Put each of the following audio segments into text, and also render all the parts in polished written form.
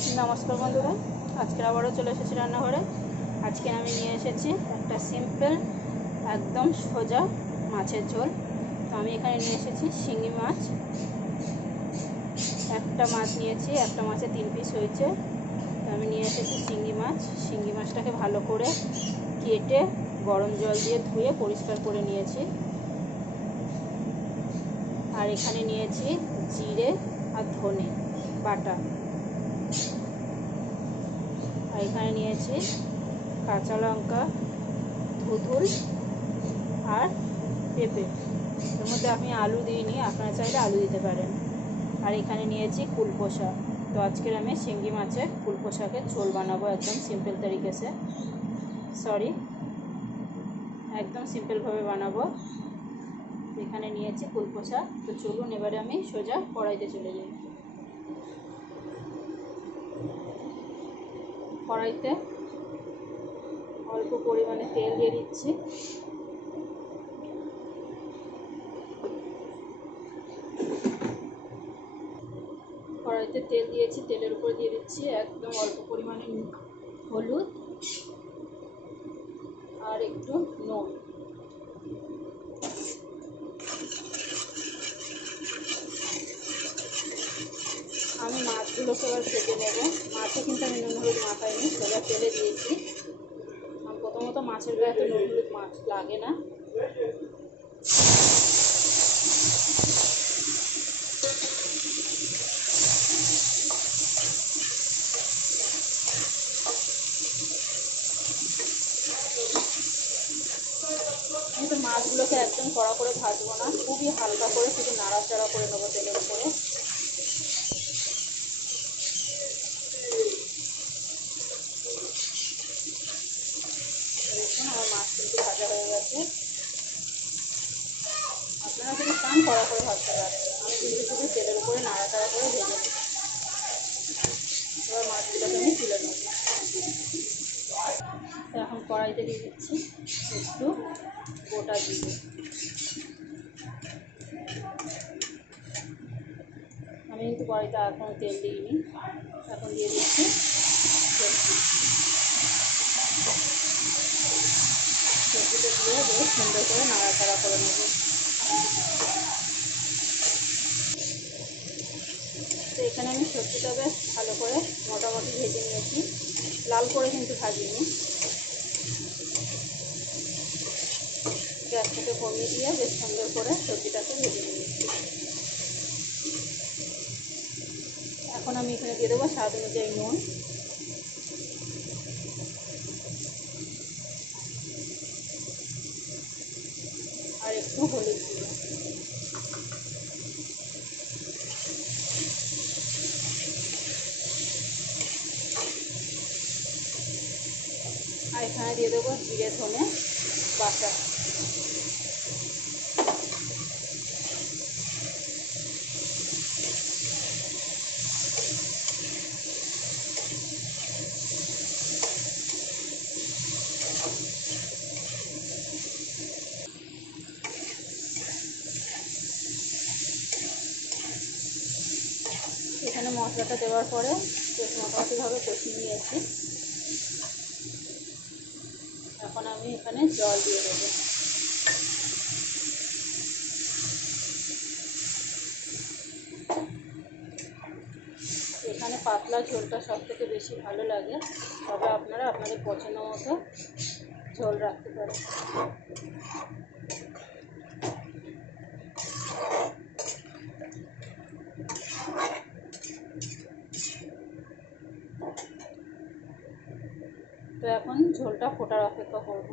नमस्कार बंधुरा आज के आबारो चले एसेছি রান্নাঘরে। আজকে আমি নিয়ে এসেছি একটা সিম্পল একদম সোজা মাছের ঝোল। তো আমি এখানে নিয়ে এসেছি শিঙি মাছ, একটা মাছ নিয়েছি, একটা মাছে 3 পিস হয়েছে। তো আমি নিয়ে এসেছি শিঙি মাছটাকে ভালো করে কেটে গরম জল দিয়ে ধুয়ে পরিষ্কার করে নিয়েছি। আর এখানে নিয়েছি জিরে আর ধনে বাটা, আর এখানে নিয়েছি কাঁচা লঙ্কা, ধুতুল আর পেঁপে। এর মধ্যে আমি আলু দিইনি, আপনারা চাইলে আলু দিতে পারেন। আর এখানে নিয়েছি কুলপোষা। তো আজকের আমি শিঙ্গি মাছের কুলপোষাকে ঝোল বানাবো একদম সিম্পল তরিকে সে, একদম সিম্পলভাবে বানাবো। এখানে নিয়েছি কুলপোষা। তো চলুন এবারে আমি সোজা কড়াইতে চলে যাই। কড়াইতে অল্প পরিমাণে তেল দিয়ে দিচ্ছি। কড়াইতে তেল দিয়েছি, তেলের উপর দিয়ে দিচ্ছি একদম অল্প পরিমাণে হলুদ আর একটু নুন। আমি মাছগুলোকে এবার ভেজে নেব। মাছে কিন্তু আমি নুন হলুদ মাখাইনি, সোজা তেলে দিয়েছি। প্রথমত মাছের গায়ে তো নুন হলুদ মাছ লাগে না। কিন্তু মাছগুলোকে একদম কড়া করে ভাজবো না, খুবই হালকা করে শুধু নাড়াচাড়া করে নেবো তেলের উপরে। দেখুন আমার মাছ কিন্তু ভাজা হয়ে গেছে। আপনারা যদি চান কড়া করে ভাজতে পারেন, আমি কিন্তু শুধু তেলের উপরে নাড়াচাড়া করে ভেজে নেব। এবার মাছগুলোকে আমি তুলে নেব। এখন কড়াইতে দিয়ে দিচ্ছি একটু গোটা জিরে। আমি কিন্তু কড়াইতে এখনও তেল দিইনি। এখন দিয়ে দিচ্ছি সবজিটা দিয়ে বেশ সুন্দর করে নাড়াচাড়া করে নেব। তো এখানে আমি সবজিটা বেশ ভালো করে মোটামুটি ভেজে নিয়েছি, লাল করে কিন্তু ভাজিনি। গ্যাসটাকে কমিয়ে দিয়ে বেশ সুন্দর করে সবজিটাকে ভেজে নিয়েছি। এখন আমি এখানে দিয়ে দেবো স্বাদ অনুযায়ী নুন, আর একটু হলুদ গুঁড়ো। আর এখানে দিয়ে দেবো জিরে ধনে বাটা। এখানে মশলাটা দেওয়ার পরে বেশ মোটামুটিভাবে কষিয়ে নিয়েছি। এখন আমি এখানে জল দিয়ে দেবো। এখানে পাতলা ঝোলটা সব থেকে বেশি ভালো লাগে, তবে আপনারা আপনাদের পছন্দ মতো ঝোল রাখতে পারেন। তো এখন ঝোলটা ফোটার অপেক্ষা করব।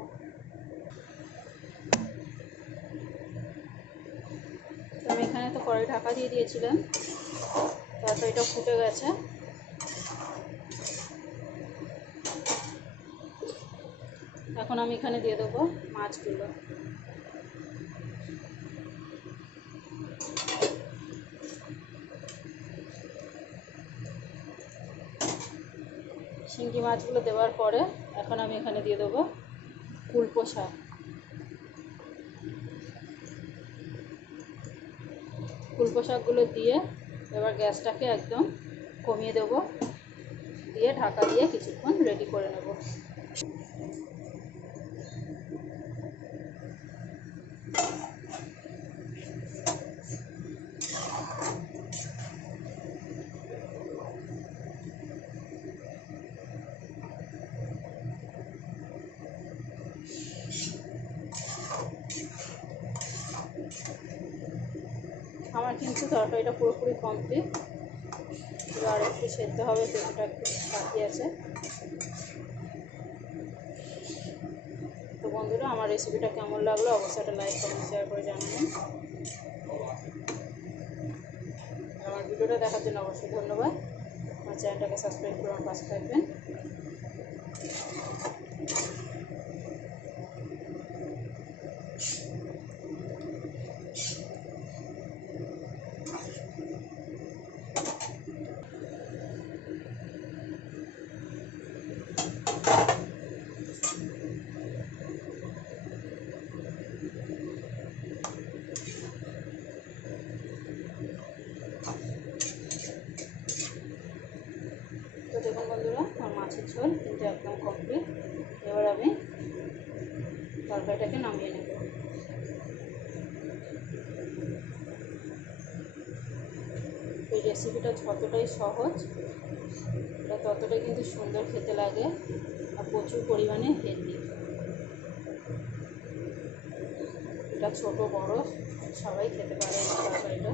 তো আমি এখানে তো কড়াই ঢাকা দিয়ে দিয়েছিলাম, তারপর এটা ফুটে গেছে। এখন আমি এখানে দিয়ে দেবো মাছগুলো। শিঙ্গি মাছগুলো দেওয়ার পরে এখন আমি এখানে দিয়ে দেবো কুলপোষা। কুলপোষাগুলো দিয়ে এবার গ্যাসটাকে একদম কমিয়ে দেবো। দিয়ে ঢাকা দিয়ে কিছুক্ষণ রেডি করে নেব। আমার কিন্তু তরকারিটা পুরোপুরি কমপ্লিট, এবার একটু সেদ্ধ হবে, পেঁপেটা একটু বাকি আছে। তো বন্ধুরা, আমার রেসিপিটা কেমন লাগলো অবশ্যই একটা লাইক কমেন্ট শেয়ার করে জানাবেন। আমার ভিডিওটা দেখার জন্য অবশ্যই ধন্যবাদ। আমার চ্যানেলটাকে সাবস্ক্রাইব করে আমার পাশে থাকবেন। তো দেখুন বন্ধুরা, আমার মাছের ঝোল কিন্তু একদম কমপ্লিট। এবার আমি তরকারিটাকে নামিয়ে নেব। এই রেসিপিটা যতটাই সহজ, এটা ততটাই কিন্তু সুন্দর খেতে লাগে আর প্রচুর পরিমাণে হেলদি। এটা ছোট বড় সবাই খেতে পারে এই তরকারিটা।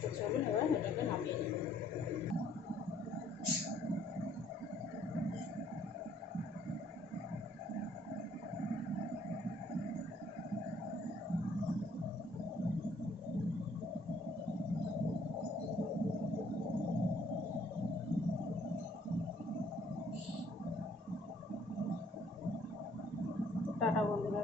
তো চলুন এবার এটাকে নামিয়ে নিই। টাটা বন্ধুরা।